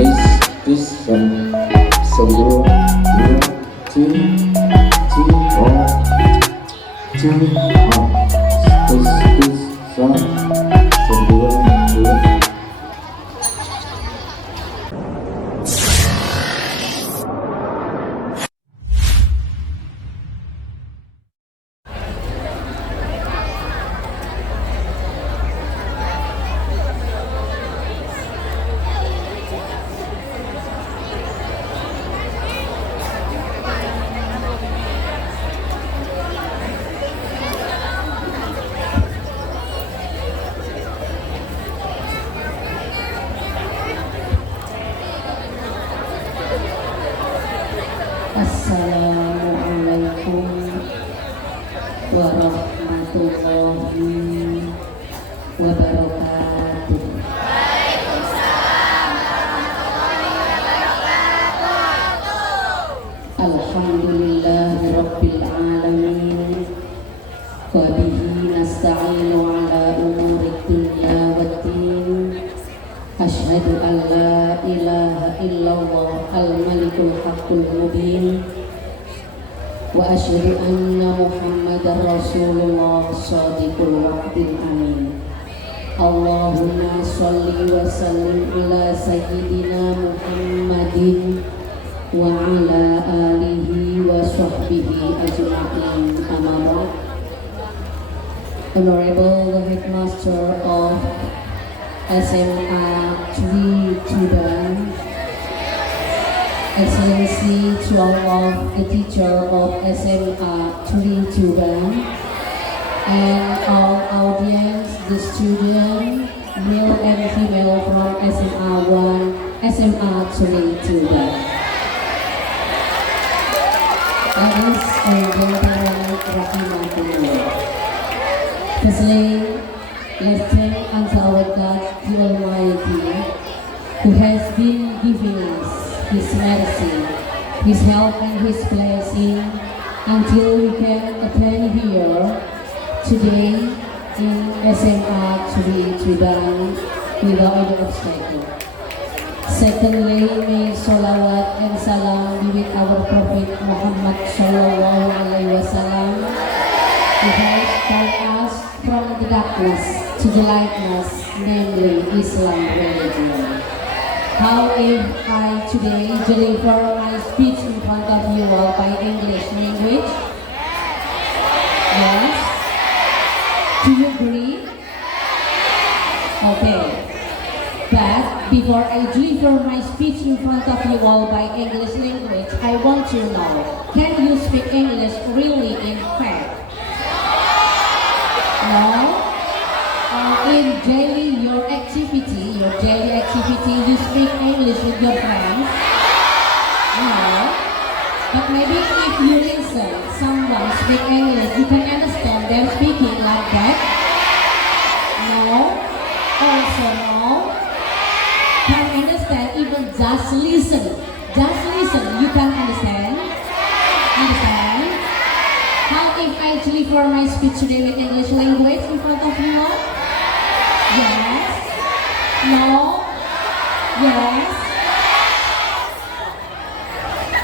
this from Solo to this from Solo. Assalamualaikum warahmatullahi wabarakatuh. Alhamdulillahi rabbil alamin. Wa bihi nasta'inu ala umuri dunya waddin. Asyhadu an la ilaha illallah al-malikul haqqul mubin. Wa asyhadu anna Muhammadar Rasulullah shadiqul wa'dil amin. Allahumma sholli wa sallim ala sayyidina Muhammadin wa ala alihi wa sahbihi ajma'in. Amma ba'd. Honorable Headmaster of SMA 3 Tuban, Excellency to all of the teacher of SMA 3 Tuban, and all audience, the student, male and female from SMA 1, SMA 3 Tuban. Ladies and gentlemen, rahimahullah. Firstly, let's thank unto our God, the Almighty, who has been giving us His mercy, His help and His blessing until we can attend here today in SMA 3 Tuban without any obstacle. Secondly, may salawat and salam be with our Prophet Muhammad Sallallahu Alaihi Wasallam, who has taught us from the darkness to the lightness, namely Islam religion. How if I today deliver my speech in front of you all by English language? Yes? Do you agree? Okay. But before I deliver my speech in front of you all by English language, I want to know, can you speak English really in fact? No? In your daily activity, you speak English with your friends? No. But maybe if you listen, someone speak English, you can understand them speaking like that? No. Also no. Can understand, even just listen. Just listen, you can understand? Understand? How if I deliver my speech today with English language in front of you all? Yes? No? Yes?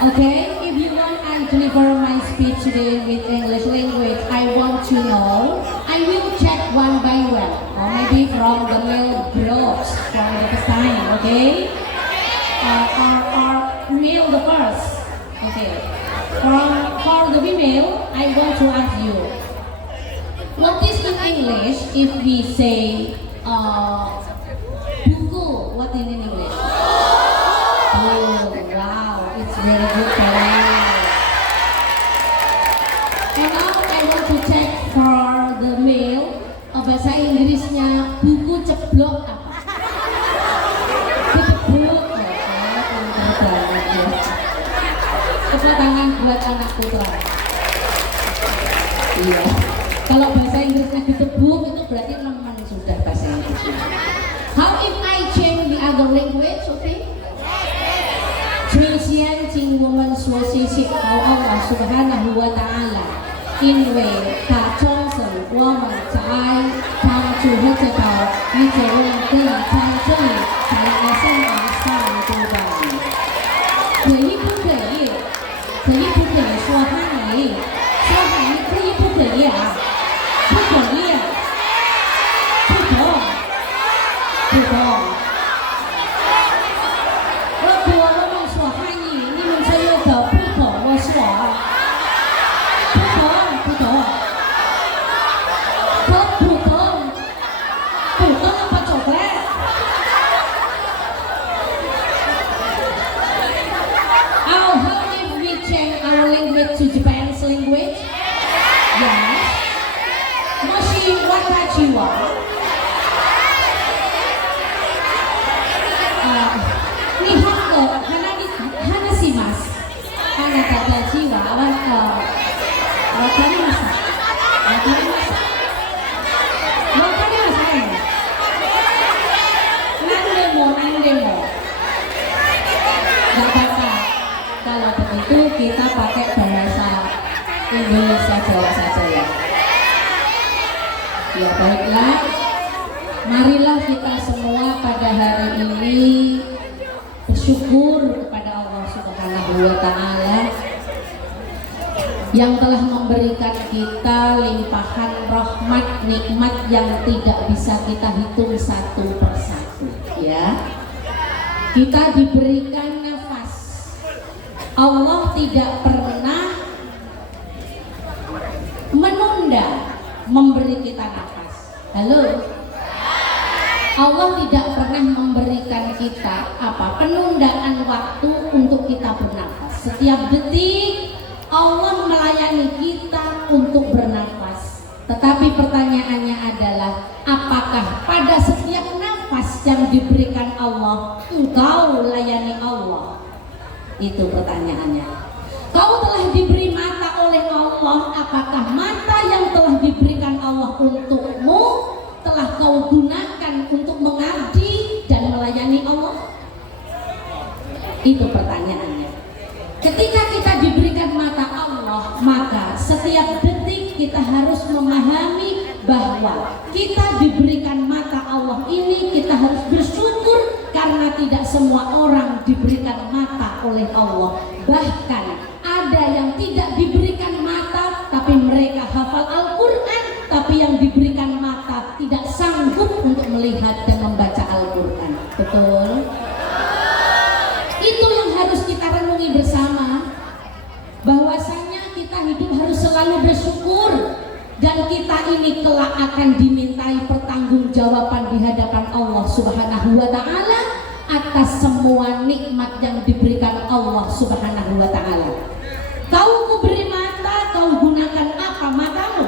Okay, if you want I deliver my speech today with English language, I want to know, I will check one by one, or maybe from the male groups from the first time, okay? Or male the first, okay? For the female, I want to ask you, what is in English if we say buku? What in English? Oh, wow, it's very good for you. And now I want to check for the male, bahasa Inggrisnya buku ceblok apa? Ceblok. Tepuk tangan buat anak putra. Iya. Kalau bahasa Inggrisnya ditebuk itu berarti teman sudah bahasa Inggrisnya. How if I change the other language, okay? 最先请我们说谢谢Allah Subhanahu wa Ta'ala， 因为他创生我们在他主和这道，你这人可以在这里在SMA 上读的。可以不可以？可以不可以说汉语？说汉语可以不可以啊？不可以，不懂，不懂。我们说汉语，你们这有的不懂，我说不懂，不懂，不懂，不懂apa coklat？How if we change our language to Japanese language? Yes. Moshi watashi wa nihongo hanashimasu. Anatatachi wa wakarimasu. Wakarimasu. Wakarimasu. Nandemo. Gak apa-apa. Kalau begitu kita pakai bahasa Indonesia Jawa saja ya. Ya baiklah, marilah kita semua pada hari ini bersyukur kepada Allah Subhanahu wa Ta'ala yang telah memberikan kita limpahan rahmat nikmat yang tidak bisa kita hitung satu persatu ya. Kita diberikan nafas. Allah tidak pernah menunda memberi kita nafas. Halo. Allah tidak pernah memberikan kita penundaan waktu untuk kita bernafas. Setiap detik Allah melayani kita untuk bernafas. Tetapi pertanyaannya adalah, apakah pada setiap nafas yang diberikan Allah engkau layani Allah? Itu pertanyaannya. Kau telah diberi mata oleh Allah, apakah mata yang telah diberikan Allah untukmu telah kau gunakan untuk mengabdi dan melayani Allah? Itu pertanyaannya. Ketika kita diberikan mata Allah, maka setiap detik kita harus memahami bahwa kita diberikan mata Allah ini, kita harus bersyukur karena tidak semua orang diberikan mata oleh Allah. Bahkan ada yang tidak diberikan mata tapi mereka hafal Al-Quran, tapi yang diberikan mata tidak sanggup untuk melihat dan membaca Al-Quran. Betul? Itu yang harus kita renungi bersama, bahwasanya kita hidup harus selalu bersyukur, dan kita ini kelak akan dimintai pertanggungjawaban di hadapan Allah Subhanahu wa Ta'ala atas semua nikmat yang diberikan Allah Subhanahu wa Ta'ala. Kau kuberi mata, kau gunakan apa matamu?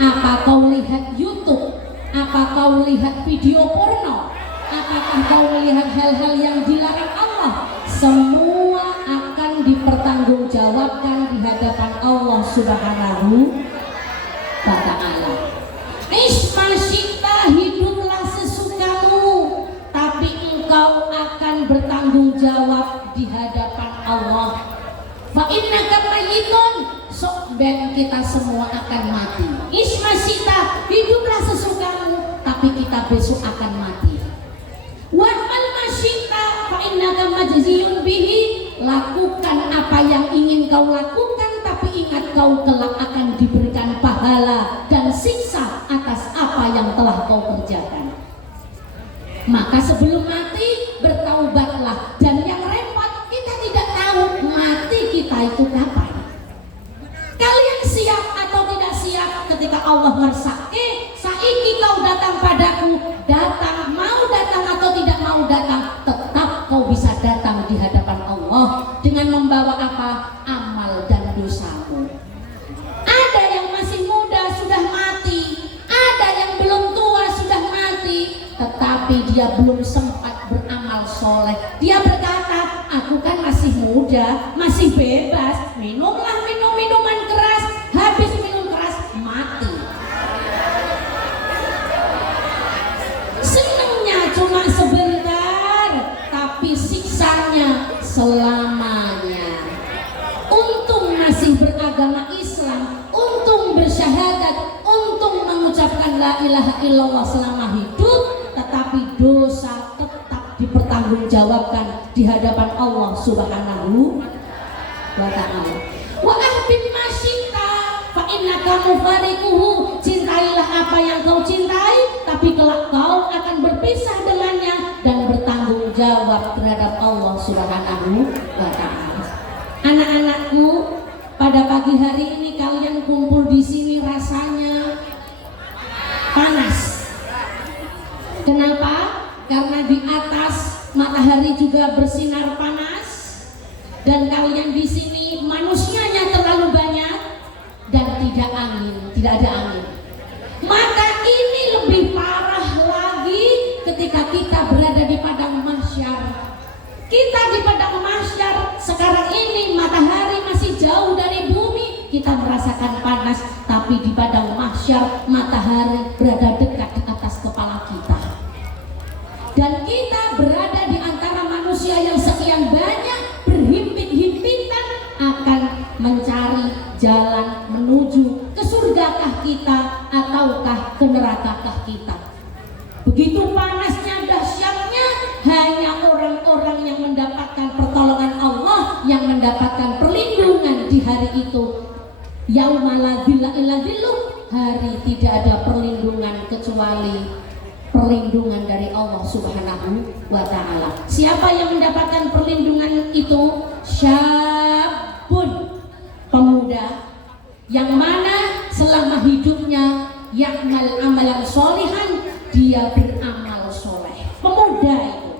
Apa kau lihat YouTube? Apa kau lihat video porno? Apakah kau melihat hal-hal yang dilarang Allah? Semua akan dipertanggungjawabkan di hadapan Allah Subhanahu wa Ta'ala. Ismasyita, hiduplah sesukamu, tapi engkau akan bertanggung jawab di hadapan Allah. Fa innaka mayyitun, sok ben kita semua akan mati. Ismasyita, hiduplah sesukamu, tapi kita besok akan mati. Wa'mal masyita fa innaka majziyun bihi, lakukan apa yang ingin kau lakukan, tapi ingat kau kelak akan diberikan pahala dan siksa atas apa yang telah kau kerjakan. Maka sebelum mati bertaubatlah, dan yang repot kita tidak tahu mati kita itu kapan. Kalian siap atau tidak siap ketika Allah mersake, saiki kau datang padaku, datang, mau datang atau tidak mau datang, tetap kau bisa datang di hadapan Allah dengan membawa apa? Amal dan dosamu. Ada yang masih muda sudah mati, ada yang belum tua sudah mati, tetapi dia belum sempat beramal soleh. Dia berkata, aku kan masih muda, masih bebas, minumlah minuman keras, habis minum keras mati. Senangnya cuma sebentar, tapi siksanya selamanya. Untung masih beragama Islam, untung bersyahadat, untung mengucapkan la ilaha illallah selama hidup, tetapi dosa tetap dipertahankan pertanggungjawabkan di hadapan Allah Subhanahu wa ta'ala. Wa ahbib masyita fa innaka mufariquhu. Cintailah apa yang kau cintai, tapi kelak kau akan berpisah dengannya dan bertanggung jawab terhadap Allah Subhanahu wa ta'ala. Anak-anakku, pada pagi hari ini kalian kumpul di sini rasanya panas. Kenapa? Karena di atas matahari juga bersinar panas dan kalian di sini manusianya terlalu banyak dan tidak ada angin. Maka ini lebih parah lagi ketika kita berada di padang mahsyar. Kita di padang mahsyar sekarang ini matahari masih jauh dari bumi, kita merasakan panas, tapi di padang mahsyar matahari berada dekat di atas kepala kita. Dan kita berada di antara manusia yang sekian banyak berhimpit-himpitan akan mencari jalan menuju ke surgakah kita ataukah ke nerakakah kita. Begitu panasnya, dahsyatnya, hanya orang-orang yang mendapatkan pertolongan Allah yang mendapatkan perlindungan di hari itu. Yauma la dzilla illa dzilluh, hari tidak ada perlindungan kecuali perlindungan dari Allah Subhanahu wa ta'ala. Siapa yang mendapatkan perlindungan itu? Syabun, pemuda yang mana selama hidupnya yakmal amalan solihan, dia beramal soleh. Pemuda itu.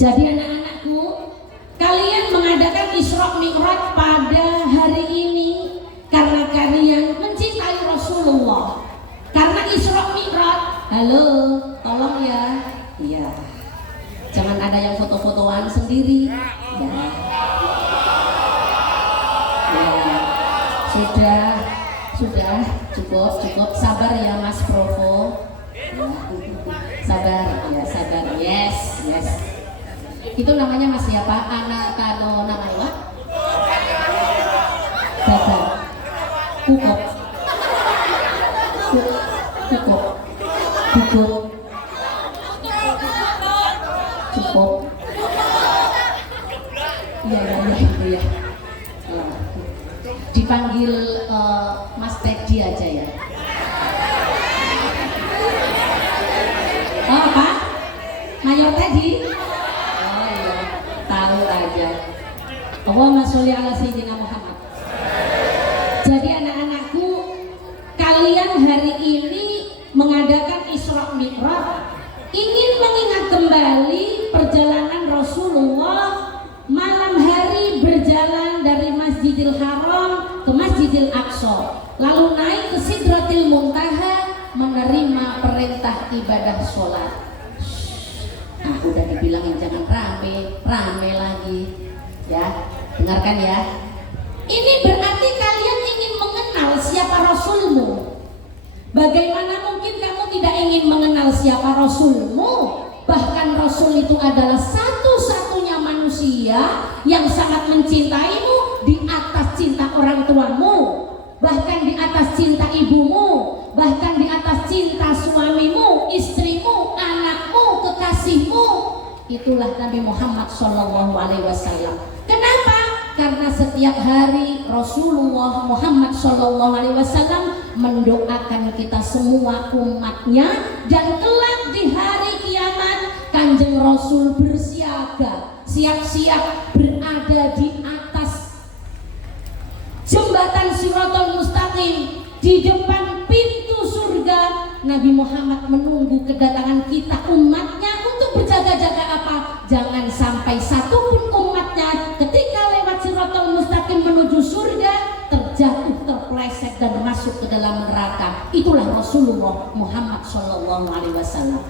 Jadi anak-anakku, kalian mengadakan Isra Mi'raj pada hari ini karena kalian mencintai Rasulullah. Karena Isra Mi'raj, halo, tolong ya, iya, jangan ada yang foto-fotoan sendiri, ya, sudah, cukup, sabar ya Mas Provo, ya, sabar, yes, itu namanya Mas siapa? Anak Kano namanya what? Sabar, cukup. Iya. Dipanggil Mas Teddy aja ya. Oh Pak, Mayor Teddy. Oh iya, tahu aja. Allahumma sholli ala sayyidina Muhammad. Jadi anak-anakku, kalian hari ini mengadakan Isra Mi'raj ingin mengingat kembali perjalanan Rasulullah malam hari berjalan dari Masjidil Haram ke Masjidil Aqsa, lalu naik ke Sidratil Muntaha menerima perintah ibadah sholat. Nah, udah dibilangin jangan rame lagi ya, dengarkan ya. Ini berarti kalian ingin mengenal siapa Rasulmu. Bagaimana mungkin kamu tidak ingin mengenal siapa Rasulmu? Bahkan Rasul itu adalah satu-satunya manusia yang sangat mencintaimu di atas cinta orang tuamu, bahkan di atas cinta ibumu, bahkan di atas cinta suamimu, istrimu, anakmu, kekasihmu. Itulah Nabi Muhammad SAW. Kenapa? Karena setiap hari Rasulullah Muhammad SAW mendoakan kita semua umatnya, dan kelak di hari kiamat Kanjeng Rasul bersiaga, siap-siap berada di atas jembatan Shiratal Mustaqim di depan pintu surga. Nabi Muhammad menunggu kedatangan kita umatnya untuk berjaga-jaga apa? Jangan sampai satupun umatnya ketika lewat Shiratal Mustaqim menuju surga terjatuh, terpleset dan masuk ke dalam neraka. Itulah Rasulullah Muhammad SAW.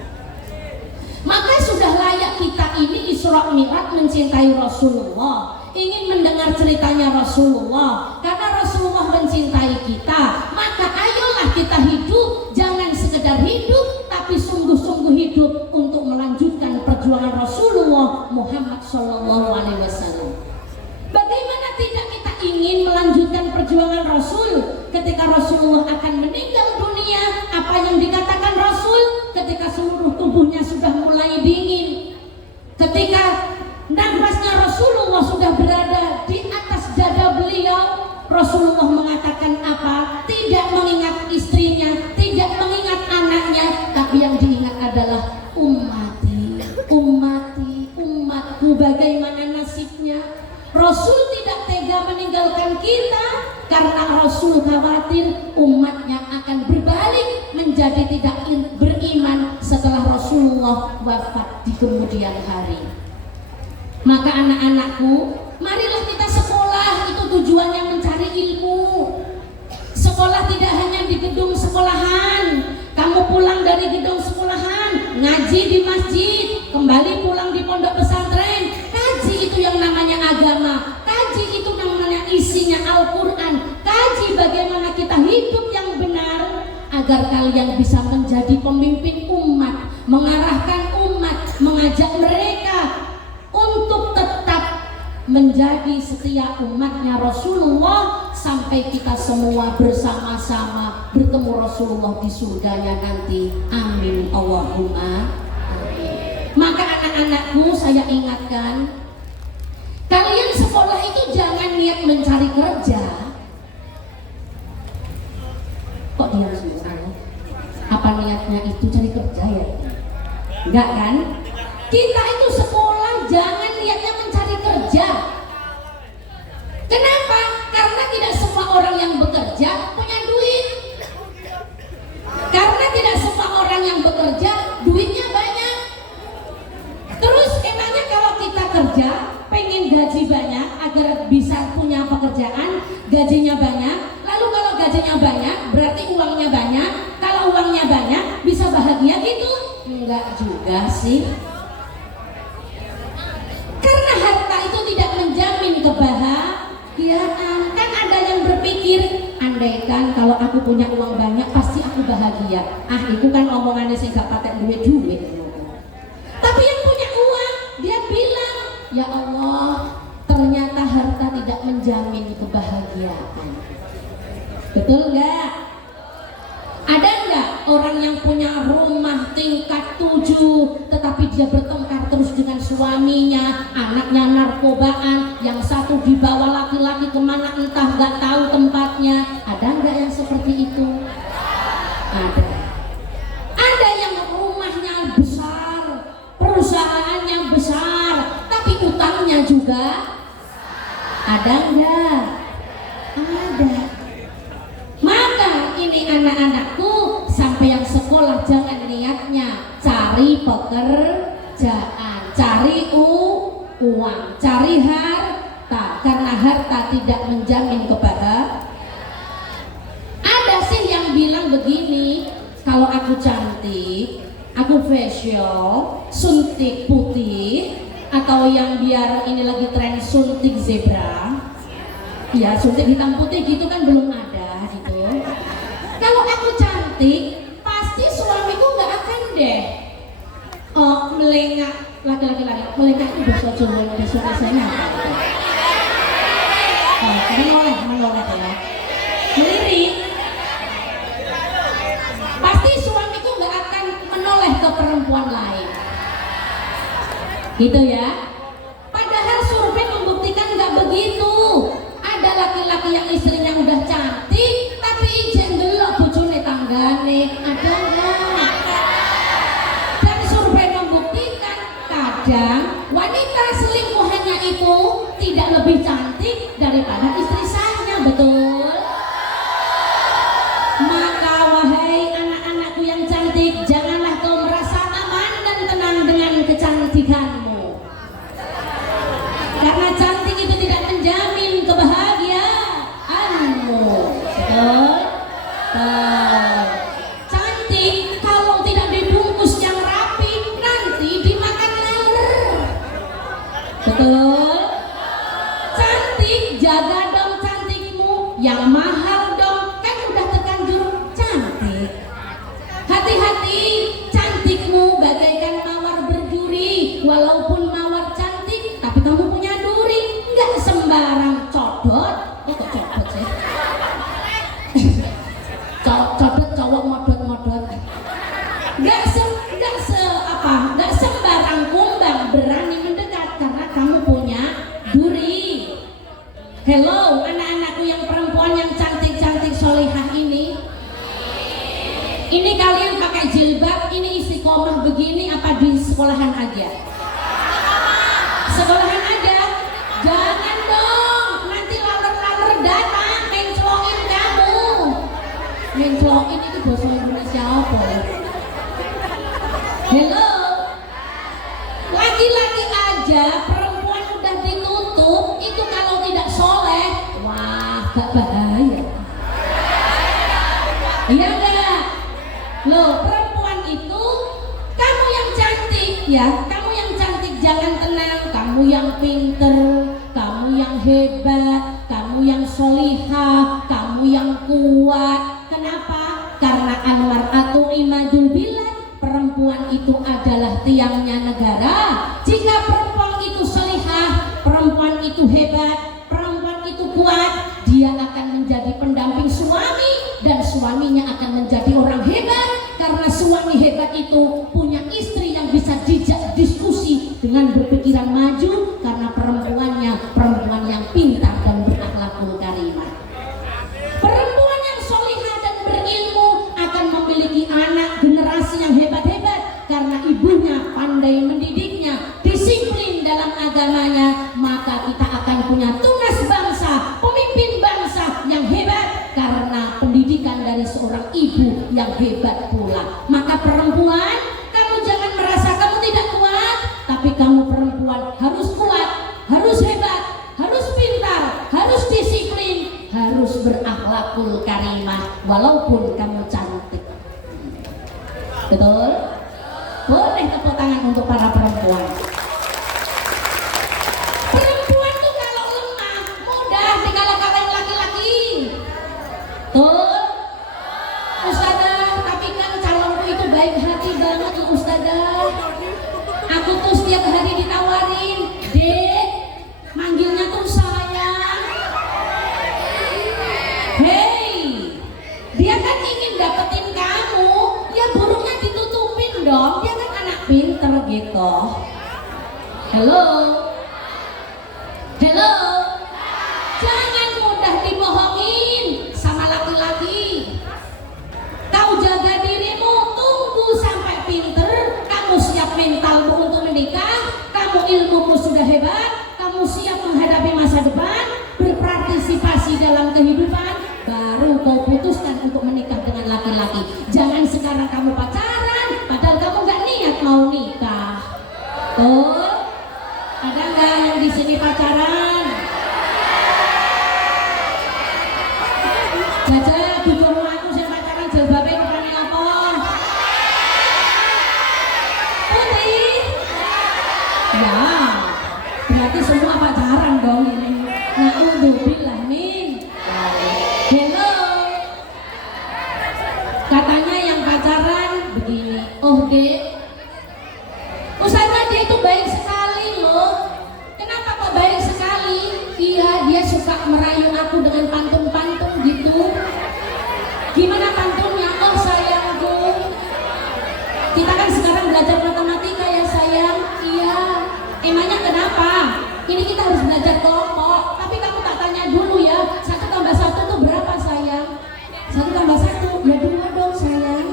Maka sudah layak kita ini Isra Mi'raj mencintai Rasulullah, ingin mendengar ceritanya Rasulullah. Karena Rasulullah mencintai kita, maka ayolah kita hidup, jangan sekedar hidup, tapi sungguh-sungguh hidup untuk melanjutkan perjuangan Rasulullah Muhammad SAW. Bagaimana tidak kita ingin melanjutkan perjuangan Rasul ketika Rasulullah akan meninggal dunia? Apa yang dikatakan Rasul ketika seluruh tubuhnya sudah mulai dingin? Ketika nafasnya Rasulullah sudah berada di atas dada beliau, Rasulullah mengatakan apa? Tidak mengingat istrinya, tidak mengingat anaknya, tapi yang diingat adalah ummati, ummati, umatku. Bagaimana nasibnya? Rasul tidak tega meninggalkan kita karena Rasul khawatir umatnya akan berbalik menjadi tidak beriman setelah Rasulullah wafat di kemudian hari. Maka anak-anakku, marilah kita sekolah, itu tujuannya mencari ilmu. Sekolah tidak hanya di gedung sekolahan. Kamu pulang dari gedung sekolahan, ngaji di masjid, kembali pulang di pondok pesantren, kaji itu yang namanya agama, kaji itu namanya isinya Al-Quran, kaji bagaimana kita hidup yang benar agar kalian bisa menjadi pemimpin umat, mengarahkan umat, mengajak mereka untuk tetap menjadi setia umatnya Rasulullah sampai kita semua bersama-sama bertemu Rasulullah di surganya nanti. Amin Allahumma amin. Maka anak-anakku, saya ingatkan, kalian sekolah itu jangan niat mencari kerja. Kok diam semua? Apa niatnya itu cari kerja ya? Enggak kan? Kita itu sekolah jangan niatnya mencari kerja. Kenapa? Karena tidak semua orang yang bekerja punya duit. Karena tidak semua orang yang bekerja duitnya banyak. Terus emangnya kalau kita kerja pengen gaji banyak agar bisa punya pekerjaan, gajinya banyak. Lalu kalau gajinya banyak berarti uangnya banyak. Kalau uangnya banyak bisa bahagia gitu? Enggak juga sih. Karena harta itu tidak menjamin kebahagiaan. Kan ada yang berpikir, andaikan kalau aku punya uang banyak pasti aku bahagia. Ah, itu kan omongannya sih gak pakai duit. Tapi yang punya uang, dia bilang, ya Allah, ternyata harta tidak menjamin kebahagiaan. Betul nggak? Ada nggak orang yang punya rumah tingkat 7 tetapi dia bertengkar terus dengan suaminya, anaknya narkobaan, yang satu dibawa laki-laki kemana entah nggak tahu tempatnya? Ada nggak yang seperti itu? Ada. Ada yang rumahnya besar, perusahaannya besar, tapi utangnya juga ada nggak? Ada. Maka ini anak-anakku, sampai yang sekolah jangan niatnya cari pekerjaan, cari uang, cari harta, karena harta tidak menjamin kebahagiaan. Ada sih yang bilang begini, kalau aku cantik, aku facial, suntik putih, atau yang biar ini lagi tren suntik zebra, ya suntik hitam putih gitu kan belum ada gitu. Kalau aku cantik, pasti suamiku nggak akan deh melengak. Laki-laki melengak itu bahasa Jawa, bahasa Indonesia apa? Menoleh ya. Melirik. Pasti suamiku nggak akan menoleh ke perempuan lain. Gitu ya. Padahal survei membuktikan nggak begitu. Ada laki-laki yang istrinya udah cantik tapi ijen delok bojone tanggane, ada nggak? Dan survei membuktikan kadang wanita selingkuhannya itu tidak lebih cantik daripada istri sahnya, betul? Maka wahai anak-anakku yang cantik, janganlah kau merasa aman dan tenang dengan kecantikanmu, karena cantik itu tidak menjamin kebahagiaanmu. Betul? Cantik kalau tidak dibungkus yang rapi nanti dimakan laler. Betul? Cantik, jaga dong cantikmu, yang mahal dong, kan udah terlanjur cantik. Hati-hati, cantikmu bagaikan mawar berduri. Walaupun mawar cantik tapi kamu punya duri, nggak sembarang codot. Kok codot sih? Codot cowok modot. Nggak sembarang kumbang berani aja. Sekolahan aja. Jangan dong, nanti laler-laler datang menclokin kamu. Menclokin itu bahasa Indonesia apa ya? Hello. Laki-laki aja perempuan udah ditutup itu kalau tidak soleh, wah gak bahaya. Iya enggak? Loh, perempuan itu kamu yang cantik ya, kamu yang cantik jangan tenang, kamu yang pinter, kamu yang hebat, kamu yang solihah, kamu yang kuat. Kenapa? Karena Anwar Atu Imadul Bilad, perempuan itu adalah tiangnya negara. Jika perempuan itu solihah, perempuan itu hebat, perempuan itu kuat, dia akan menjadi pendamping suami dan suaminya akan menjadi orang hebat. Karena suami hebat itu punya istri yang bisa dijak diskusi dengan berpikiran maju, karena perempuannya perempuan yang pintar dan berakhlakul karimah. Perempuan yang solihah dan berilmu akan memiliki anak generasi yang hebat-hebat karena ibunya pandai mendidiknya, disiplin dalam agamanya. Maka kita akan punya tunas bangsa, pemimpin bangsa yang hebat karena pendidikan dari seorang ibu yang hebat pula. Maka perempuan, kamu jangan merasa kamu tidak kuat, tapi kamu perempuan harus kuat, harus hebat, harus pintar, harus disiplin, harus berakhlakul karimah walaupun kamu cantik. Betul? Boleh tepuk tangan untuk para perempuan. Perempuan tuh kalau lemah mudah dikalahkan laki-laki. Tuh, Ustazah, tapi kan calonku itu baik hati banget loh Ustazah. Aku tuh setiap hari ditawarin, Dek, manggilnya tuh sayang. Hei, dia kan ingin dapetin kamu, ya burungnya ditutupin dong. Dia kan anak pinter gitu. Hello, hello. Jangan mudah dibohongin sama laki-laki. Kau jaga dirimu, tunggu sampai pinter, kamu siap mentalmu untuk menikah, kamu ilmumu sudah hebat, kamu siap menghadapi masa depan, berpartisipasi dalam kehidupan, baru kau putuskan untuk menikah dengan laki-laki. Jangan sekarang kamu pacaran, padahal kamu gak niat mau nikah. Tuh, ada nggak yang di sini pacaran? Jaja, jujur aku sing pacaran jilbabe rupane apa? Putih? Ya, berarti semua pacaran dong ini. Na'udzubillah min. Hello. Katanya yang pacaran begini. Oh, Dek. Ustazah, dia itu baik sekali loh. Kenapa kok baik sekali? Iya, dia suka merayu aku dengan pantun-pantun gitu. Gimana pantunnya? Oh sayangku, kita kan sekarang belajar matematika ya sayang. Iya. Emangnya kenapa? Ini kita harus belajar kelompok. Tapi kamu tak tanya dulu ya, 1 tambah 1 itu berapa sayang? 1 tambah 1, ya 2 dong sayang.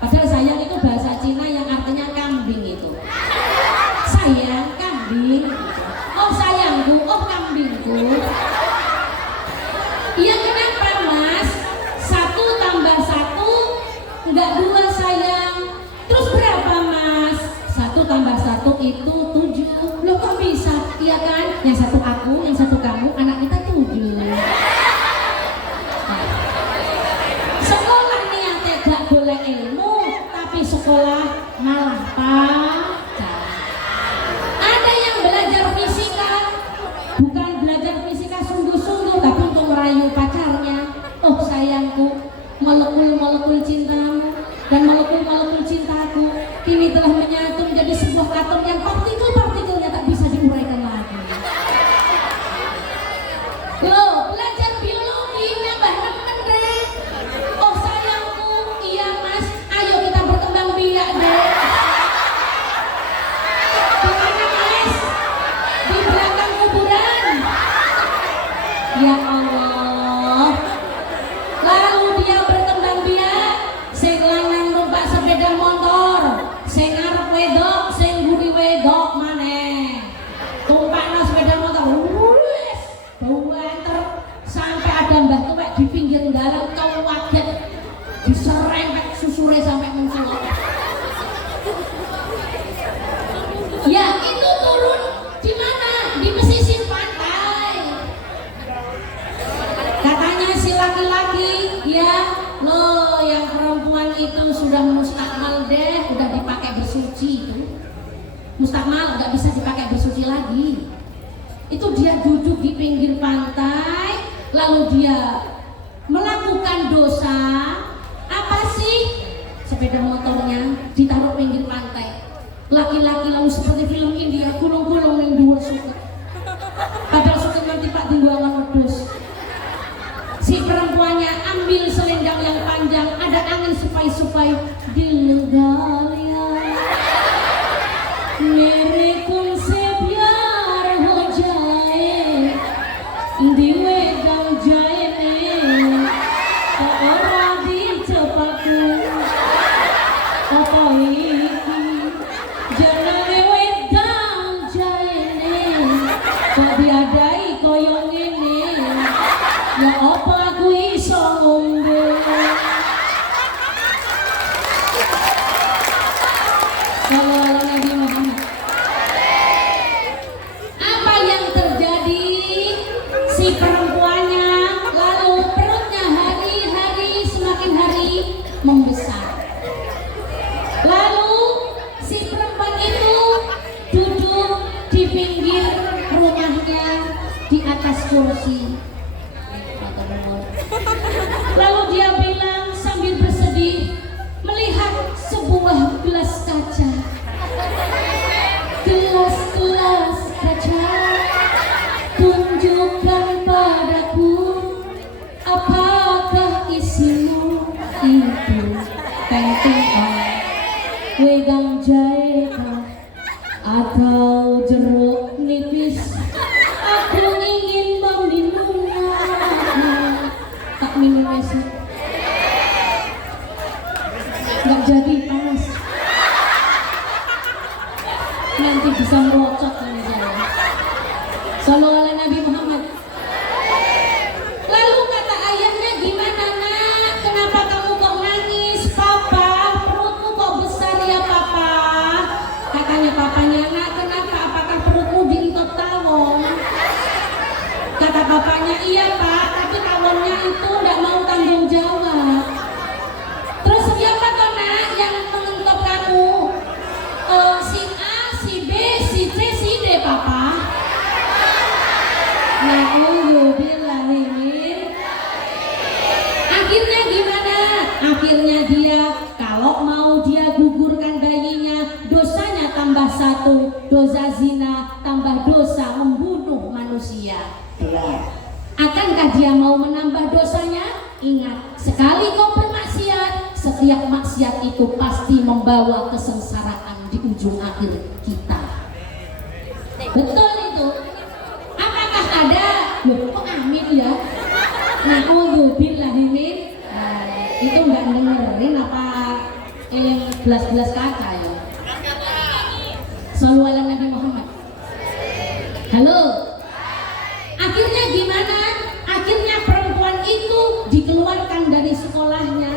Padahal sayang itu bahasa Cina yang artinya kambing itu. Sayang, kambing. Oh sayangku, oh kambingku. Iya kenapa mas? 1 tambah 1 enggak 2 sayang. Terus berapa mas? 1 tambah 1 itu 7. Loh kok bisa? Iya kan? Yang satu aku, yang satu kamu, anak kita 7. Sekolah nih yang tidak boleh ilmu, tapi sekolah malah pacar. Ada yang belajar fisika, bukan belajar fisika sungguh-sungguh, tapi untuk merayu pacarnya. Oh sayangku, molekul-molekul cintamu dan molekul-molekul cintaku kini telah menyatu menjadi sebuah atom yang partikel-partikelnya tak bisa diuraikan lagi. Loh, belajar biologi nambah nemen deh. Oh sayangku, iya mas, ayo kita berkembang biak deh. Di mana mas? Di belakang kuburan. Ya Allah. Lalu dia berkembang biak, sing lanang numpak sepeda motor, sing arep wedok, sing nggak bisa dipakai bersuci lagi. Itu dia duduk di pinggir pantai, lalu dia melakukan dosa. Apa sih? Sepeda motornya ditaruh pinggir pantai. Laki-laki lalu seperti film India, gulung-gulung yang dua suket. Padahal suket nanti Pak tinggalan wedus. Si perempuannya ambil selendang yang panjang, ada angin supai-supai di legalia. Mere kun se pyar ho jaye, di wedang jaye ne, ora dicepaku. Apa iki jenenge wedang jaye ne, kok diadai koyo ngene. Ya apa aku iso ngombe. Kalau Nabi Muhammad, apa yang terjadi? Si perempuannya lalu perutnya hari-hari semakin hari membesar. Lalu si perempuan itu duduk di pinggir rumahnya di atas kursi. Lalu dia bilang sambil bersedih melihat sebuah gelas kaca. Gelas-gelas kaca, tunjukkan padaku apakah isimu itu. Tengah wedang jahe atau jeruk nipis. Aku ingin meminumnya. Tak minum es. Nggak jadi, panas. Nanti bisa merocot ini saya. Sallallahu alaihi Nabi Muhammad. Lalu kata ayahnya, gimana nak? Kenapa kamu kok nangis? Papa, perutmu kok besar ya papa? Katanya papanya, nak kenapa? Apakah perutmu diintot tawon? Kata papanya, iya pak, tapi tawonnya itu nggak mau tanggung jawab. Terus siapa kok nak yang mengentot kamu? Si A, si B, si C, si D papa. Na'udzubillahimin. Akhirnya gimana? Akhirnya dia kalau mau dia gugurkan bayinya, dosanya tambah 1, dosa zina tambah dosa membunuh manusia. Akankah dia mau menambah dosanya? Ingat, sekali kau bermaksiat, setiap maksiat itu pasti membawa kesengsaraan di ujung akhir kita. Betul itu. Apakah ada? Loh, kok amin ya? Na'udzubillahimin. Itu nggak dengerin apa gelas-gelas kaca ya? Sallallahu alaihi Nabi Muhammad. Halo. Akhirnya gimana? Akhirnya perempuan itu dikeluarkan dari sekolahnya.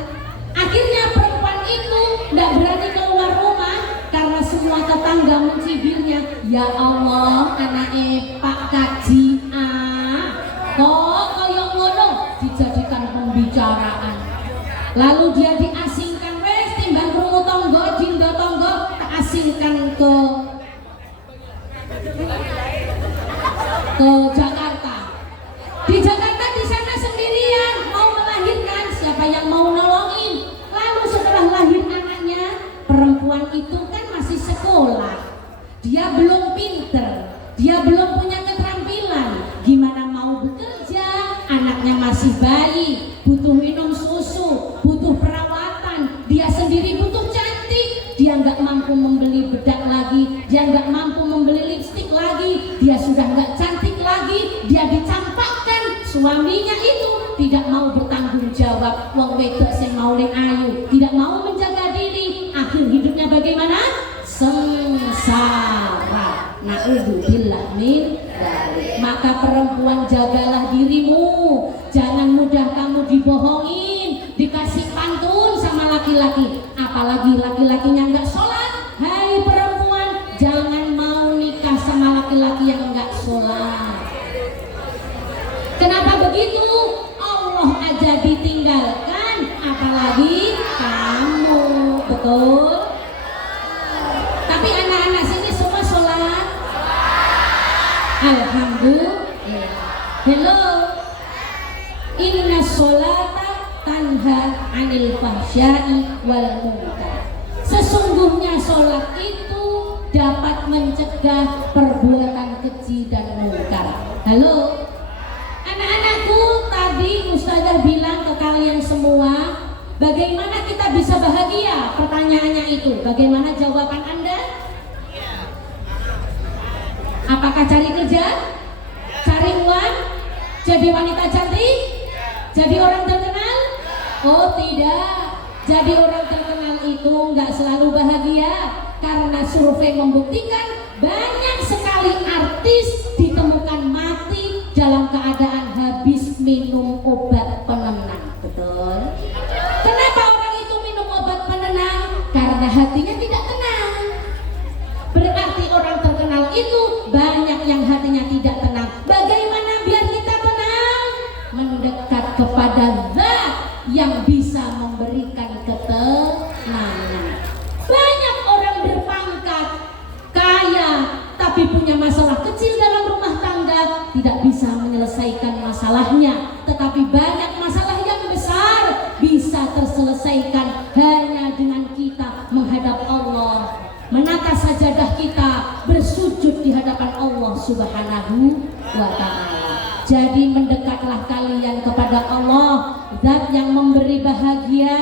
Akhirnya perempuan itu tidak berani keluar rumah karena semua tetangga mencibirnya. Ya Allah, anake Pak Kaji kok koyo ngono, dijadikan pembicaraan. Lalu dia diasingkan, wes timbang krungu tangga, dinggo tangga, tak asingkan ke Jakarta. Di Jakarta di sana sendirian mau melahirkan, siapa yang mau nolongin? Lalu setelah lahir anaknya, perempuan itu kan masih sekolah, dia belum pinter, dia belum punya keterampilan, gimana mau bekerja? Anaknya masih bayi, butuh minum susu, butuh perawatan, dia sendiri butuh cantik, dia nggak mampu membeli bedak lagi, dia nggak mampu membeli lipstik lagi, dia sudah nggak cantik lagi, dia dicampakkan. Suaminya itu tidak mau bertanggung jawab, wong wedok sing maune ayu, tidak mau menjaga diri. Akhir hidupnya bagaimana? Sengsara. Na'udzubillah min dzalik. Maka perempuan, jagalah dirimu, jangan mudah kamu dibohongin, dikasih pantun sama laki-laki, apalagi laki-lakinya nggak sholat. Hai perempuan, jangan mau nikah sama laki-laki yang nggak sholat. Kenapa begitu? Allah aja ditinggalkan, apalagi kamu. Betul? Tapi anak-anak sini semua sholat. Alhamdulillah. Hello. Inna sholata tanha anil fahsya'i wal munkar. Sesungguhnya sholat itu dapat mencegah perbuatan keji dan munkar. Halo. Anak-anakku, tadi Ustazah bilang ke kalian semua, bagaimana kita bisa bahagia? Pertanyaannya itu, bagaimana jawaban Anda? Apakah cari kerja? Cari uang? Jadi wanita cantik? Jadi orang terkenal? Oh tidak. Jadi orang terkenal itu nggak selalu bahagia, karena survei membuktikan banyak sekali artis ditemukan mati dalam keadaan habis minum obat penenang. Betul? Kenapa orang itu minum obat penenang? Karena hatinya tidak tenang. Berarti orang terkenal itu banyak yang hatinya tidak tenang. Bagaimana biar kita tenang? Mendekat kepada Zat yang bisa memberikan ketenangan. Banyak orang berpangkat, kaya, tapi punya masalah kecil dalam rumah tangga, tidak bisa menyelesaikan masalahnya. Tetapi banyak masalah yang besar bisa terselesaikan hanya dengan kita menghadap Allah, menata sajadah kita, bersujud di hadapan Allah Subhanahu wa Ta'ala. Jadi mendekatlah kalian kepada Allah, Zat yang memberi bahagia,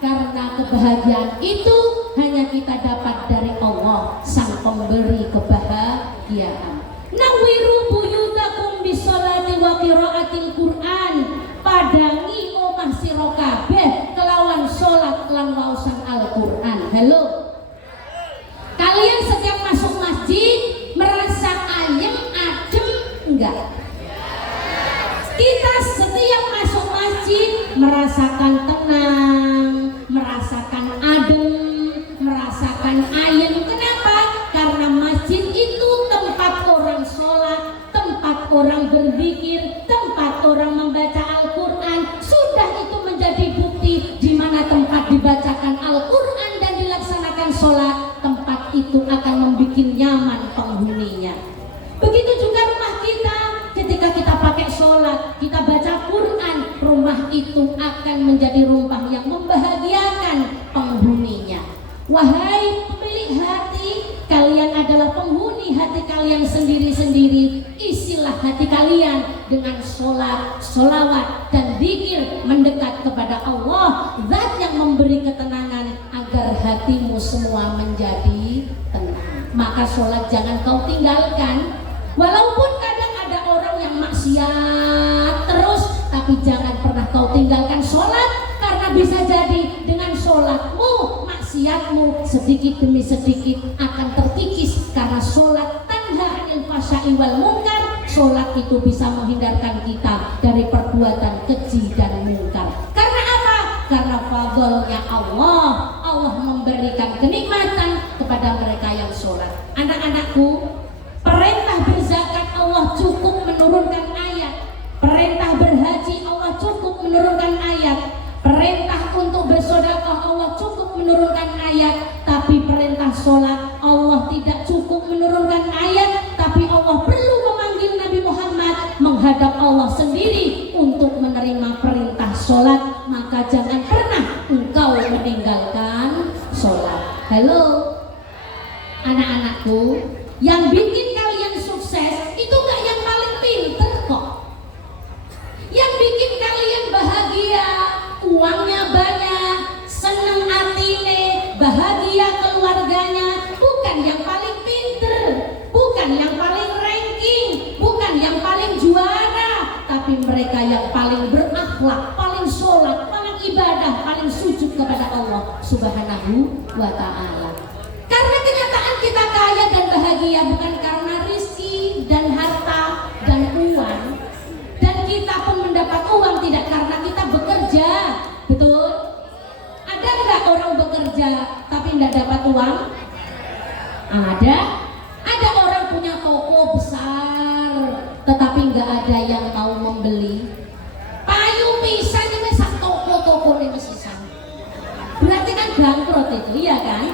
karena kebahagiaan itu hanya kita dapat dari Allah, Sang Pemberi kebahagiaan. Nawiru buyutakum bisolati wa qiraatil Qur'an. Padangi omah sira kabeh kelawan salat lan waosan Al-Qur'an. Halo. Kalian setiap masuk masjid merasa ayem, adem enggak? Kita setiap masuk masjid merasakan tenang, merasakan adem, merasakan ayem. Kenapa? Karena masjid itu tempat orang sholat, tempat orang berzikir, tempat orang membaca Al-Quran. Sudah itu menjadi bukti di mana tempat dibacakan Al-Quran dan dilaksanakan sholat, tempat itu akan membuat nyaman penghuninya. Begitu juga rumah kita, ketika kita pakai sholat, kita baca Quran, rumah itu akan menjadi rumah yang membahagiakan penghuninya. Wahai pemilik hati, kalian adalah penghuni hati kalian sendiri-sendiri. Isilah hati kalian dengan sholat, sholawat, dan zikir, mendekat kepada Allah, Zat yang memberi ketenangan agar hatimu semua menjadi tenang. Maka sholat jangan kau tinggalkan. Walaupun kadang ada orang yang maksiat terus, tapi jangan pernah kau tinggalkan sholat, karena bisa jadi dengan sholatmu, maksiatmu sedikit demi sedikit akan terkikis. Karena sholat tanha anil fahsya'i wal munkar, sholat itu bisa menghindarkan kita dari perbuatan keji dan munkar. Karena apa? Karena fadlnya Allah, Allah memberikan kenikmatan kepada mereka yang sholat. Anak-anakku, perintah berzakat Allah cukup menurunkan ayat. Perintah berhaji Allah cukup menurunkan ayat. Perintah untuk bersedekah Allah cukup menurunkan ayat. Tapi perintah sholat Allah tidak cukup menurunkan ayat. Tapi Allah perlu memanggil Nabi Muhammad menghadap Allah sendiri untuk menerima perintah sholat. Maka jangan pernah engkau meninggalkan sholat. Halo anak-anakku, yang bikin kalian sukses itu gak yang paling pinter kok. Yang bikin kalian bahagia, uangnya banyak, seneng atine, bahagia keluarganya, bukan yang paling pinter, bukan yang paling ranking, bukan yang paling juara, tapi mereka yang paling berakhlak, paling sholat, paling ibadah, paling sujud kepada Allah Subhanahu wa Ta'ala. Karena kenyataan kita kaya dan bahagia bukan karena rizki dan harta dan uang, dan kita pun mendapat uang tidak karena kita bekerja. Betul? Ada nggak orang bekerja tapi tidak dapat uang? Ada. Ada orang punya toko besar tetapi nggak ada yang mau membeli. Payu pisan ini sak toko-toko ini mesisan. Berarti kan bangkrut itu, iya kan?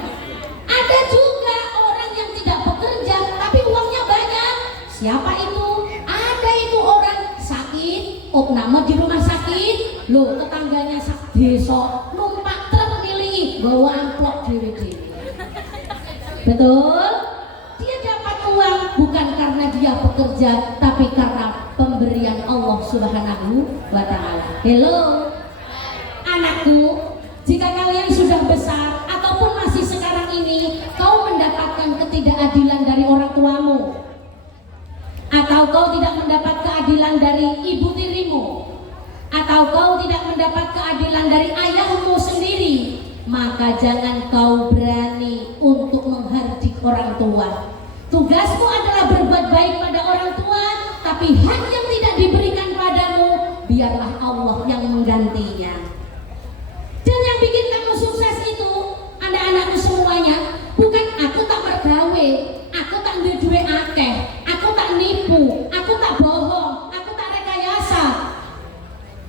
Ada juga orang yang tidak bekerja tapi uangnya banyak, Siapa itu? Ada itu orang sakit, opname di rumah sakit. Loh, tetangganya sak desa numpak truk milih bawa amplop dewe-dewe. Betul? Dia dapat uang bukan karena dia bekerja, tapi karena pemberian Allah Subhanahu wa Ta'ala. Hello, anakku, jika kalian sudah besar ataupun masih sekarang ini, kau mendapatkan ketidakadilan dari orang tuamu, atau kau tidak mendapat keadilan dari ibu tirimu, atau kau tidak mendapat keadilan dari ayahmu sendiri, maka jangan kau berani untuk menghardik orang tua. Tugasmu adalah berbuat baik pada orang tua, tapi hak yang tidak diberikan padamu, biarlah Allah yang menggantinya. Dan yang bikin kamu sukses itu, anak-anakku semuanya, bukan aku tak bergawe, aku tak duwe akeh, aku tak nipu, aku tak bohong, aku tak rekayasa.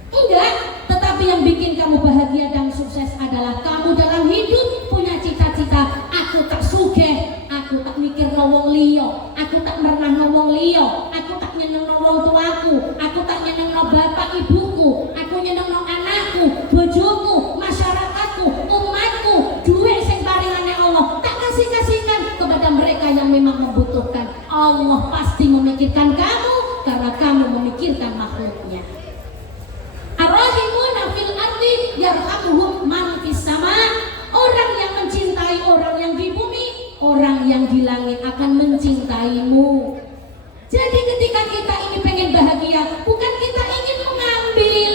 Enggak, tetapi yang bikin kamu bahagia dan sukses adalah kamu dalam hidup punya cita-cita. Aku tak sugih, aku tak mikir wong liya, aku tak merenah wong liya, aku tak nyeneng wong tuaku, aku tak nyeneng bapak ibuku, aku nyeneng anakku, bojoku, masyarakatku, umatku. Duit sing paringane Allah tak kasih-kasihkan kepada mereka yang memang membutuhkan. Allah pasti memikirkan kamu karena kamu memikirkan makhluknya. Ar-Rahimuna fil ardi yarhamuhum man fis sama. Orang yang mencintai orang yang di bumi, orang yang di langit akan mencintaimu. Jadi ketika kita ini pengen bahagia, bukan kita ingin mengambil,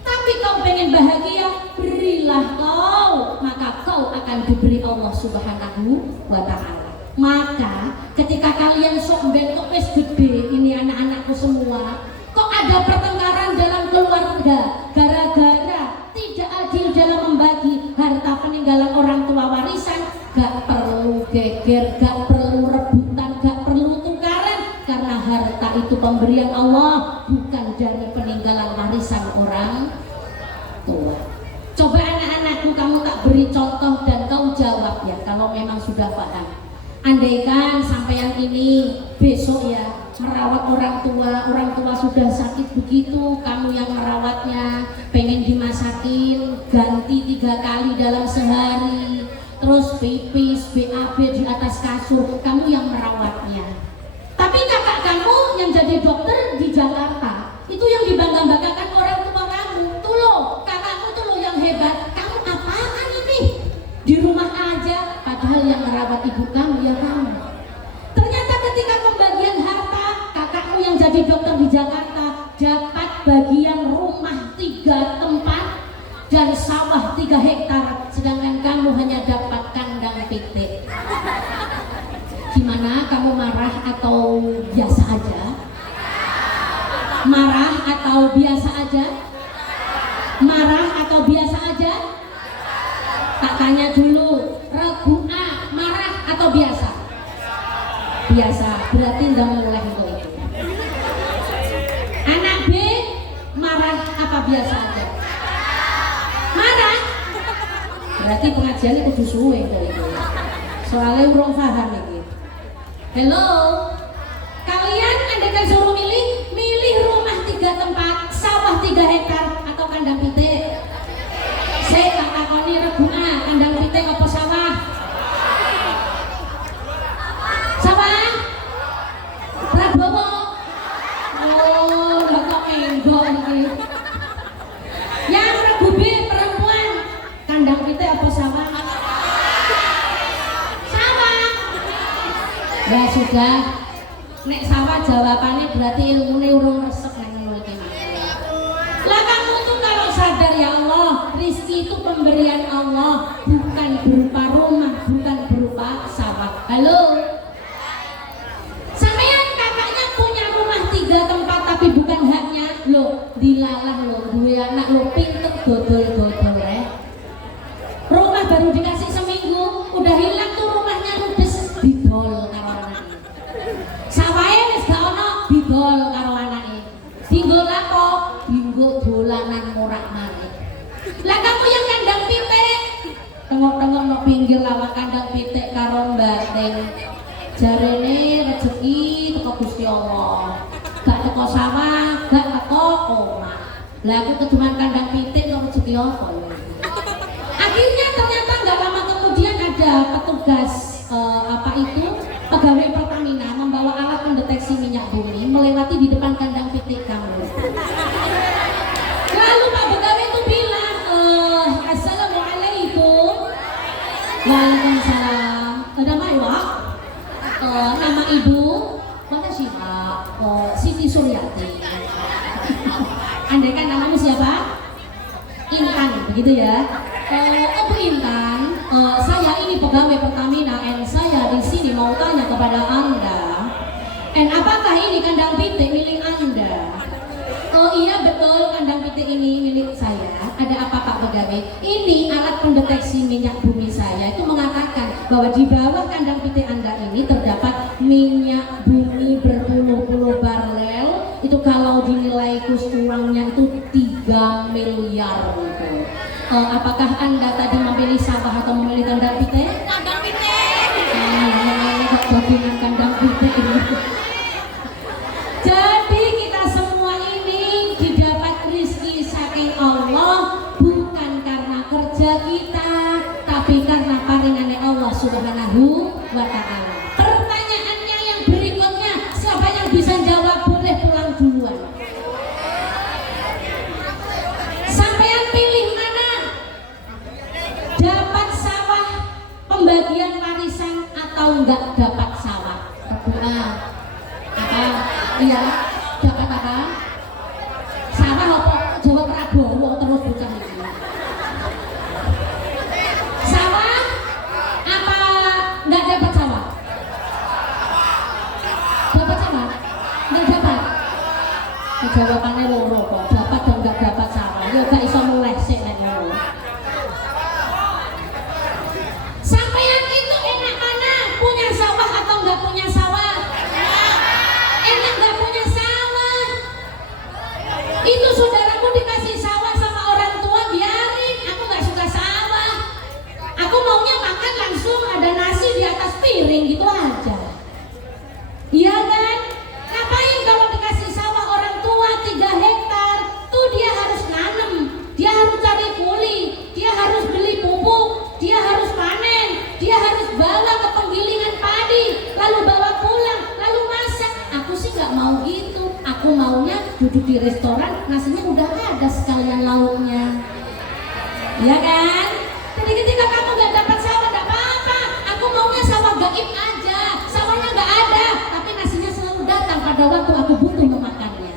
tapi kau pengen bahagia, berilah kau, maka kau akan diberi Allah Subhanahu wa Ta'ala. Maka ketika kalian sok bentuk wis gede, ini anak-anakku semua, kok ada pertengkaran dalam keluarga gara-gara tidak adil dalam membagi harta peninggalan orang tua warisan, gak perlu geger, gak perlu rebutan, gak perlu tukaran, karena harta itu pemberian Allah, bukan dari peninggalan warisan orang tua. Coba anak-anakku kamu tak beri contoh dan kau jawab ya, kalau memang sudah paham. Andaikan sampean ini besok ya merawat orang tua sudah sakit begitu, kamu yang merawatnya, pengen dimasakin ganti 3 kali dalam sehari, terus pipis, BAB di atas kasur, kamu yang merawatnya. Tapi kakak kamu yang jadi dokter di Jakarta, itu yang dibangga-banggakan orang tua kamu, tuh loh, kakakmu tuh loh yang hebat, kamu apaan ini? Di rumah aja, padahal yang merawat ibu kamu ya kamu. Ternyata ketika pembagian harta, kakakmu yang jadi dokter di Jakarta dapat bagian rumah 3 tempat dan sawah 3 hektar, sedangkan kamu hanya dapat kandang pitik. Gimana, kamu marah atau biasa aja? Marah atau biasa aja? Marah atau biasa aja? Tak tanya dulu, Regu A, marah atau biasa? Biasa, berarti nggak mulai itu. Anak B, marah apa biasa aja? Marah? Berarti pengajiannya kudu suwe itu. Soalnya urung paham ini. Hello, kalian andaikan suruh milih rumah 3 tempat, sawah 3 hektar atau kandang pitik? Saya tak takoni Regu A, kandang pitik apa sawah? Sawah? Prabowo? Oh, nggak kok enggak ini. Yang Regu B, perempuan, kandang pitik apa sawah? Sawah. Ya sudah, nek sawah jawabannya berarti ilmunya urung resep nang ngono iki. Lah kamu tuh kalau sadar ya Allah, rizki itu pemberian Allah, bukan berupa rumah, bukan berupa sawah. Halo. Sampeyan kakaknya punya rumah 3 tempat tapi bukan haknya. Loh, dilalah loh, duwe anak lo pinter dodol-dodol Rumah baru dikasih seminggu, udah hilang tuh rumahnya ludes, didol karo anake. Sawahe wis gak ono, didol karo anake. Dinggo lapo? Dinggo dolanan morak-marik. Lah kamu yang kandang pitik, tengok-tengok no pinggir lawak kandang pitik karo mbateng. Jarene rezeki teko Gusti Gusti Allah. Gak teko sawah, gak teko omah. Lah aku keduman kandang pitik kok rezeki apa ya? Akhirnya ternyata nggak lama kemudian ada petugas pegawai Pertamina membawa alat pendeteksi minyak bumi melewati di depan kandang pitik kamu. Lalu Pak Pegawai itu bilang, Assalamualaikum. Waalaikumsalam. Nama Iwak? Nama Ibu? Mana sih Pak? Siti Suryati. Andai kan namanya siapa? Intan, begitu ya? Bu Intan, saya ini pegawai Pertamina, dan saya di sini mau tanya kepada Anda, apakah ini kandang pitik milik Anda? Oh iya betul, kandang pitik ini milik saya. Ada apa Pak Pegawai? Ini alat pendeteksi minyak bumi saya itu mengatakan bahwa di bawah kandang pitik Anda ini terdapat minyak bumi berpuluh-puluh barel. Itu kalau dinilai kurangnya itu 3 miliar gitu. Apakah Anda tadi memilih sawah atau memilih kandang pitik? Kandang pitik. Kok gabungan kandang pitik ini. Jadi kita semua ini didapat rezeki saking Allah bukan karena kerja kita, tapi karena paringannya Allah Subhanahu wa Ta'ala. Pertanyaannya yang berikutnya, siapa yang bisa jawab boleh pulang duluan. Sampean pilih mana? Dapat sawah pembagian warisan atau enggak dapat sawah? Berdoa. Apa? Iya, dapat apa? Sawah apa? Jawab Prabowo terus bukan itu. Sawah? Apa enggak dapat sawah? Dapat sawah? Enggak dapat? Jawabannya loro kok, dapat dan enggak dapat sawah. Ya gak iso mulai sik nek ngono. Sampeyan itu enak mana? Punya sawah atau enggak punya sawah? Enak enggak punya sawah? Itu saudaraku dikasih sawah sama orang tua, biarin. Aku enggak suka sawah. Aku maunya makan langsung ada nasi di atas piring gitu aja. Iya kan? Ngapain kalau dikasih sawah orang tua 3 hektar? Tuh dia harus nanam, dia harus cari kuli, dia harus beli pupuk, dia harus panen, dia harus bawa ke penggilingan padi, lalu bawa pulang, lalu masak. Aku sih nggak mau gitu. Aku maunya duduk di restoran, nasinya udah ada sekalian lauknya. Ya kan? Jadi ketika kamu nggak dapat sawah nggak apa-apa. Aku maunya sawah gaib aja. Sawahnya nggak ada, tapi nasinya selalu datang pada waktu aku butuh memakannya.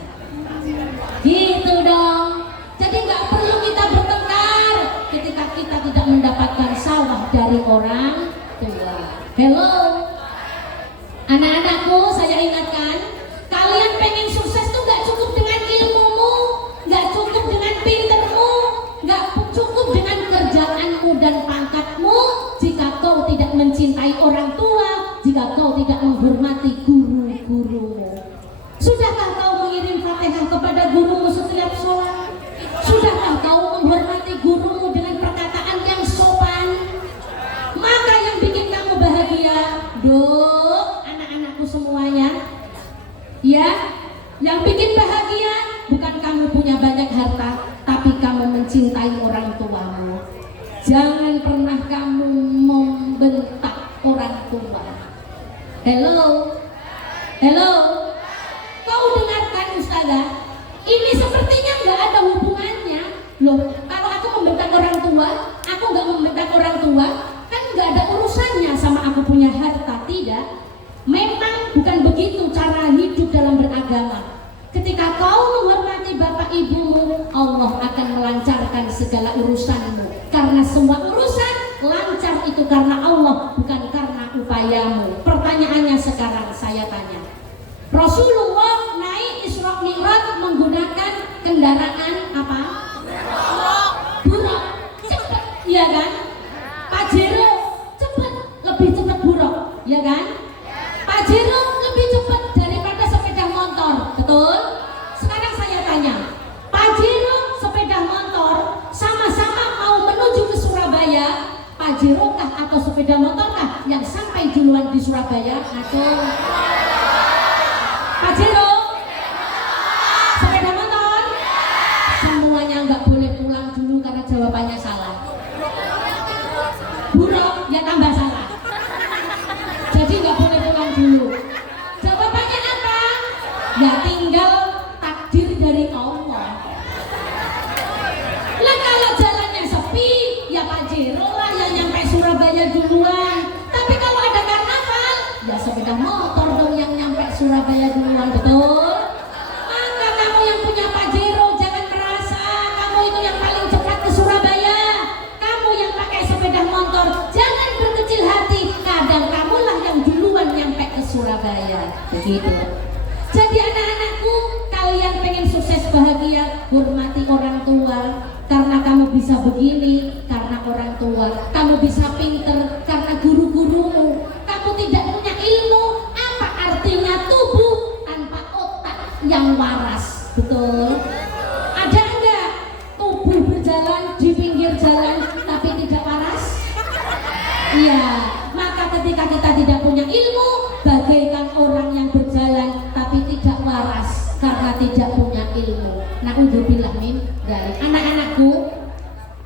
Gitu dong. Jadi nggak perlu kita bertengkar ketika kita tidak mendapatkan sawah dari orang tua. Hello, anak-anakku, saya ingatkan, kalian pengen sukses tuh nggak cukup dengan ilmumu, nggak cukup dengan pintermu, nggak cukup dengan kerjaanmu dan pangkatmu. Jika kau tidak mencintai orang tua, jika kau tidak menghormati guru-gurumu. Sudahkah kau mengirim Fatihah kepada gurumu setiap sholat? Sudahkah kau menghormati gurumu dengan perkataan yang sopan? Maka yang bikin kamu bahagia, anak-anakku semuanya, ya, yang bikin bahagia bukan kamu punya banyak harta, tapi kamu mencintai orang tuamu. Jangan pernah kamu membentak orang tua. Hello, hello. Kau dengarkan Ustazah, ini sepertinya nggak ada hubungannya. Loh, kalau aku membentak orang tua, aku nggak membentak orang tua, kan nggak ada urusannya sama aku punya harta, tidak. Memang bukan begitu cara hidup dalam beragama. Ketika kau menghormati bapak ibumu, Allah akan melancarkan segala urusanmu. Karena semua urusan lancar itu karena Allah, bukan karena upayamu. Pertanyaannya sekarang saya tanya, Rasulullah naik Isra Mi'raj menggunakan kendaraan apa? Buruk. Cepat, ya kan? Pajero cepat, lebih cepat buruk, ya kan? Pajero lebih cepat daripada sepeda motor, betul? Sekarang saya tanya, Pajero sepeda motor sama-sama mau menuju ke Surabaya, Pajero kah atau sepeda motor kah yang sampai duluan di Surabaya? Atau Ya tinggal takdir dari Allah. Lah kalau jalannya sepi, ya Pajero lah yang nyampe Surabaya duluan. Tapi kalau ada karnaval, ya sepeda motor dong yang nyampe Surabaya duluan, betul? Maka kamu yang punya Pajero jangan merasa kamu itu yang paling cepat ke Surabaya. Kamu yang pakai sepeda motor jangan berkecil hati. Kadang kamulah yang duluan nyampe ke Surabaya. Begitu. Jadi anak-anakku, kalian pengen sukses bahagia, hormati orang tua. Karena kamu bisa begini, karena orang tua. Kamu bisa pinter, karena guru-gurumu. Kamu tidak punya ilmu, apa artinya tubuh tanpa otak yang waras? Betul? Ada enggak tubuh berjalan di pinggir jalan tapi tidak waras? Iya, maka ketika kita tidak punya ilmu, bagaikan orang yang berjalan tapi tidak waras karena tidak punya ilmu. Na'udzubillah min dzalik. Anak-anakku,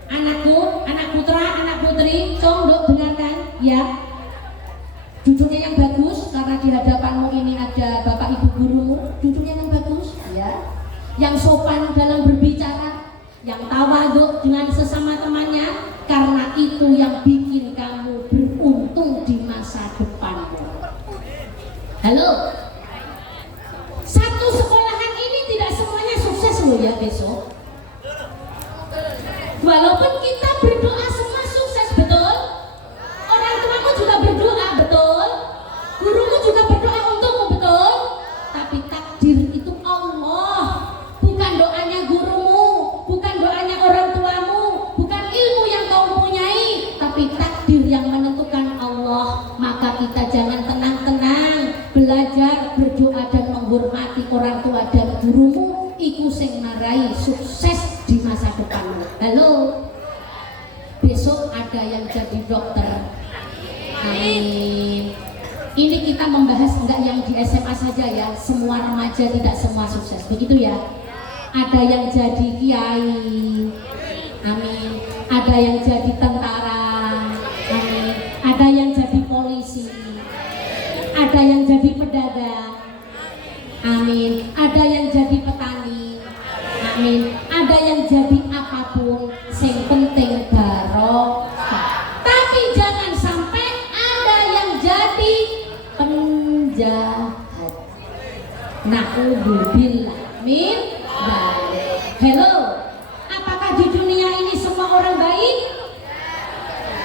anak putra, anak putri, condok dengarkan ya. Duduknya yang bagus karena di hadapanmu ini ada bapak ibu gurumu. Duduknya yang bagus ya. Yang sopan dalam berbicara, yang tawadhu dengan sesama temannya, karena itu yang bikin kamu beruntung di masa depanmu. Halo, satu sekolahan ini tidak semuanya sukses loh ya besok. Walaupun kita berdoa semua sukses, betul? Orang tuamu juga berdoa, betul? Gurumu juga berdoa untukmu, betul? Tapi takdir itu Allah, bukan doanya gurumu, bukan doanya orang tuamu, bukan ilmu yang kau punyai, tapi takdir yang menentukan Allah. Maka kita jangan tenang-tenang, belajar, berdoa dan menghormati orang tua dan gurumu, iku sing marai sukses di masa depanmu. Halo, besok ada yang jadi dokter. Amin. Ini kita membahas enggak yang di SMA saja ya, semua remaja tidak semua sukses, begitu ya. Ada yang jadi kiai, amin. Ada yang jadi tentara, amin. Ada yang jadi polisi, ada yang jadi pedagang, amin. Ada yang jadi petani, amin. Ada yang jadi apapun, sing penting barokah. Tapi jangan sampai ada yang jadi penjahat. Na'udzubillah min dzalik. Hello, apakah di dunia ini semua orang baik?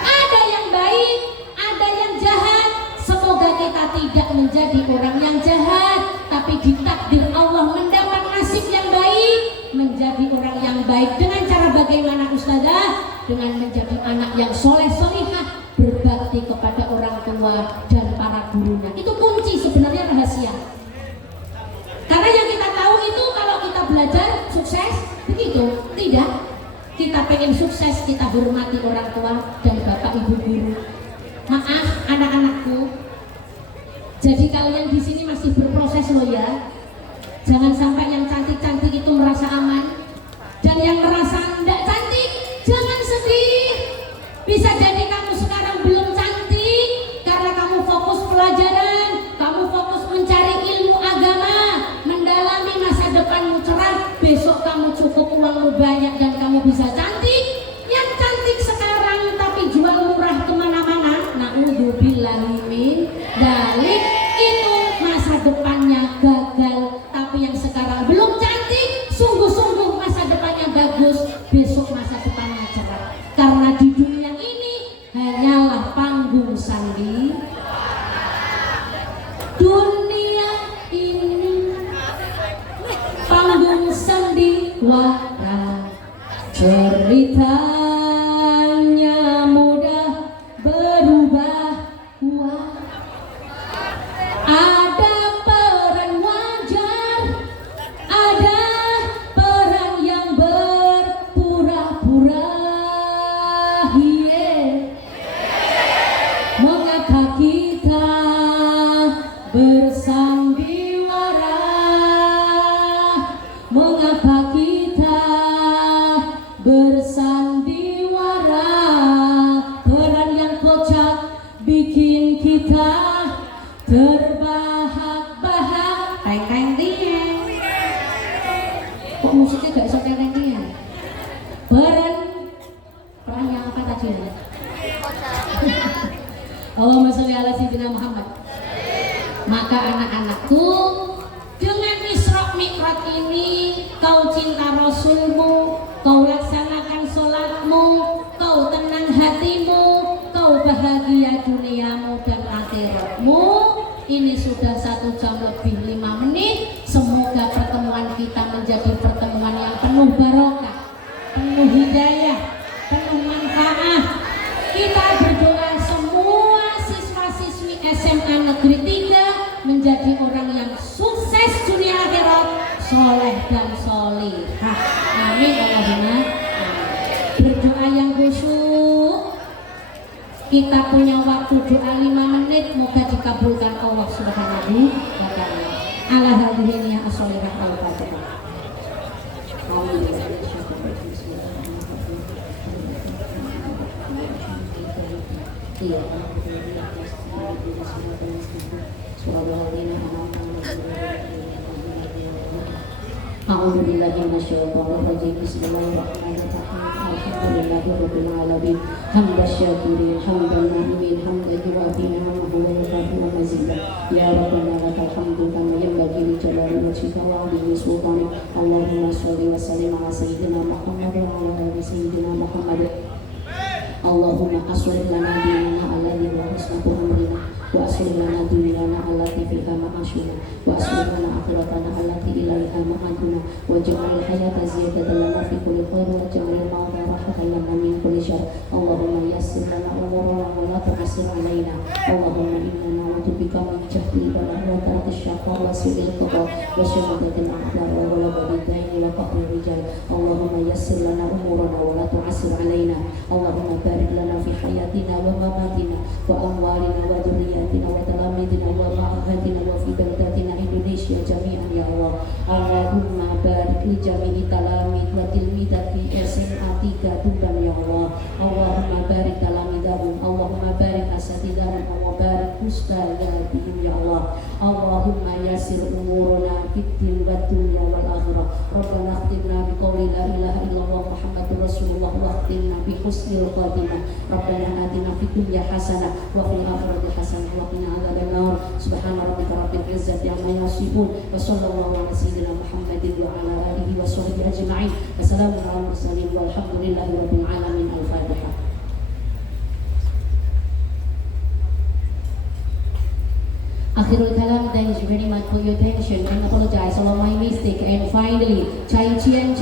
Ada yang baik, ada yang jahat. Semoga kita tidak menjadi orang yang jahat, tapi ditakdir Allah mendapat nasib yang baik, menjadi orang yang baik. Dengan cara bagaimana Ustazah? Dengan menjadi anak yang soleh solihah, berbakti kepada orang tua dan para gurunya. Itu kunci sebenarnya, rahasia. Karena yang kita tahu itu kalau kita belajar sukses, begitu. Tidak, kita pengen sukses, kita hormati orang tua dan bapak ibu guru. Maaf anak-anakku, jadi kalian di sini masih berproses loh ya. Jangan sampai yang cantik-cantik itu merasa aman, dan yang merasa tidak cantik jangan sedih. Bisa jadi kamu sekarang belum cantik karena kamu fokus pelajaran, kamu fokus mencari ilmu agama, mendalami masa depanmu cerah. Besok kamu cukup uangmu banyak dan kamu bisa cantik. Yang cantik sekarang tapi jual murah kemana-mana, na'udzubillahi min dzalik, itu masa depannya gagal. Tapi yang sekarang belum cantik, sungguh-sungguh masa depannya bagus, besok masa depannya cerah. Karena di dunia ini hanyalah panggung sandi. Dunia ini panggung sandiwara, ceritanya mudah berubah. Ada peran wajar, ada peran yang berpura-pura. Mengapa kita bersandiwara? Mengapa kita bersanding? musiknya gak iso tenengnya. Beren perang yang apa tadi? Allahumma sholli ala sayyidina Muhammad. Maka anak-anakku, dengan Isra Mi'raj ini kau cinta Rasulmu, kau laksanakan sholatmu, kau tenang hatimu, kau bahagia duniamu dan akhiratmu. Ini sudah 1 jam lebih 5 menit. Semoga pertemuan kita menjadi pertemuan yang penuh barokah, penuh hidayah, penuh manfaat. Kita berdoa semua siswa-siswi SMA Negeri 3 menjadi orang yang sukses dunia akhirat, soleh dan solihah. Amin Allahumma. Berdoa yang khusyuk. Kita punya waktu doa 5 menit, moga dikabulkan Allah Subhanahu wa ta'ala. Ala hadhihi as-solihah al-fatihah. A'udzubillahi minasyaitonir rajim. Bismillahirrahmanirrahim. Alhamdulillahirabbil alamin. Hamdan syakirin, hamdan na'imin, hamdan yuwafi ni'amahu wa yukafi mazidah. Ya Rabbana lakal hamdu kama yanbaghi li jalali wajhika wa 'azimi sultanik. Allahumma shalli wa sallim ala sayyidina Muhammad wa ala ali sayyidina Muhammad. Allahumma aslih lana dinana alladhi wa husnatu amrina wa aslih lana dunyana allati fiha ma'ashuna wa aslih lana akhiratana allati ilaiha ma'aduna wa ja'al hayata ziyadatan lana fi kulli khair wa ja'al ma'ata rahatan lana min kulli syarr. Allahumma yassir lana umurana wa la tu'assir alaina. Allahumma inna na'udzubika min jahdi wa tarki syaqqa wa su'il qada wa syamatatil a'dar wa ghalabati daini wa qahri rijal. Allahumma yassir lana umurana wa la tu'assir alaina. Allahumma barik lana fi hayatina wa mamatina wa amwalina wa dhurriyyatina wa talamidina wa ma'ahadina wa fi baldatina Indonesia jami'an ya Allah. Allahumma barik li jami'i talamid wa tilmidati SMA 3 Tuban ya Allah. Allahumma barik talamidahum, Allahumma barik asatidahum, Allahumma barik ustadzatihim ya Allah. Allahumma yassir umurana fid din wad dunya wal akhirah. Rabbana akhtimna bi qouli la ilaha illallah Muhammadur Rasulullah wa akhtimna bi husnil khatimah. Rabbana atina fid dunya hasanah wa fil akhirati hasanah wa qina adzabannar. Subhana rabbika rabbil izzati amma yasifun wa sallallahu ala sayyidina Muhammadin wa ala alihi wa sahbihi ajma'in. Wassalamu ala mursalin walhamdulillahi rabbil alamin. Al-Fatihah. Akhirul kalam, thank you very much for your attention and apologize for my mistake. And finally, Chai Chian,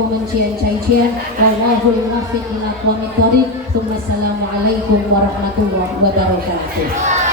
Woman Chian, Chai Chian, Wallahul muwaffiq ila aqwamit thoriq. Assalamu alaikum warahmatullahi wabarakatuh.